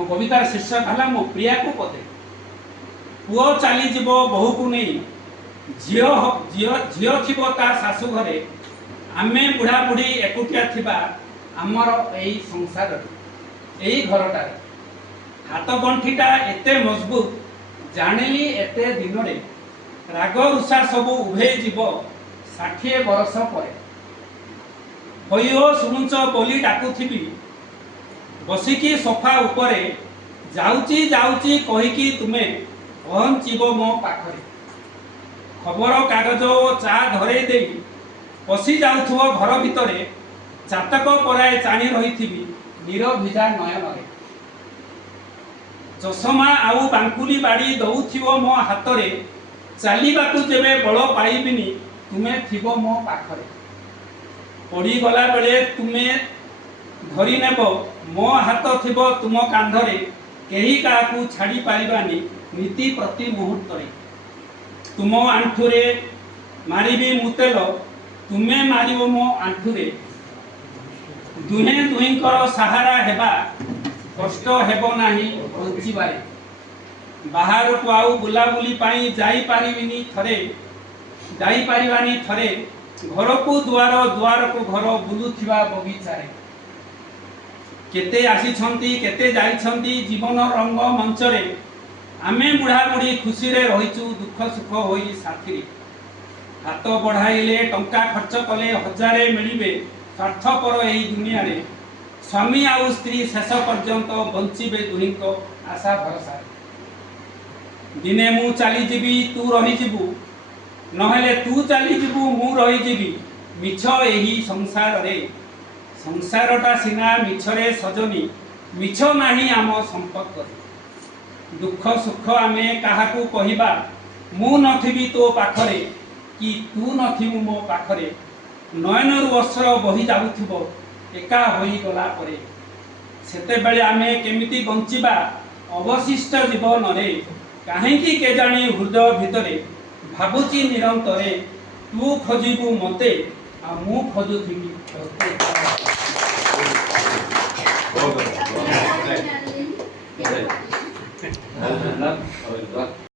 मो कवितार शीर्षक है मो प्रिया को पदे। पुओ चली जीव बहु को नहीं झील थी शाशु घरे आमे बुढ़ा बुढ़ी एकुटिया थिबा आमर यही संसार यही घरटार हाथ गंठीटा एते मजबूत जानिली एते दिन राग रुषा सबू उभे जीव 60 बरस पर हो शुणुच बोली डाकुथी बसिकी सोफा उपरे जाउची जाउची कहीकि तुमे पहुँचब मो पाखरे खबर कागज और चा धरे दे पशि जाउथुव घर भितरे चातक पराए चाणी रही नीरभिजा नयन चषमा आउ बांकुली बाड़ी दौथिव मो हाथ चलवाकू जेबे बल पाइबिनी तुमे थिबो मो पाखरे पड़ी गला बेले तुमे धरी नेब मो हाथ थिबो तुम कांधरे केही काहाकू छाड़ी पारिबानी नीति प्रति मुहूर्त तुम आंठुरे मारिबी मुतेल तुमे मारिबो मो आंठुरे दुहे दुहींकर सहारा हेबा कष्ट हेबो नाही बंचिबारे बाहर को आउ बुलाबुली पाई जाई पारिबिनी थरे घर को दुआर दुआर को घर बुलुथिबा बगीचारे केते आसीछंती केते जाइछंती जीवन रंग मंचरे आमे बुढ़ा बुढ़ी खुशी रे रहीचु दुख सुख होई साथी हाथ बढ़ाइले टंका खर्च कले हजारे मिलिबे स्वार्थपर एही दुनिया रे स्वामी आउ स्त्री शेष पर्यंत बंचिबे दुहींको आशा भरोसा दिने मु चली जीवी तू रही जीवु नहेले तू चली जीवु मु रही जीवी मिछ एही संसार रे संसारटा सिना मिछरे सजनी मिछ नाही आम संपर्क दुख सुख आमे काहाकू कहिबा मु नथिबी तो पाखरे कि तू नथिबु मो पाखरे नयनरु अश्र बही जाउथिबो एका होई गला परे सेते बेले आमे केमिति बंचिबा अवशिष्ट जीवन रे काहेकि के जानी हृदय भितरे भाबुची निरंतरे तू खोजिबु मते आ मु खोजुथिबी तोते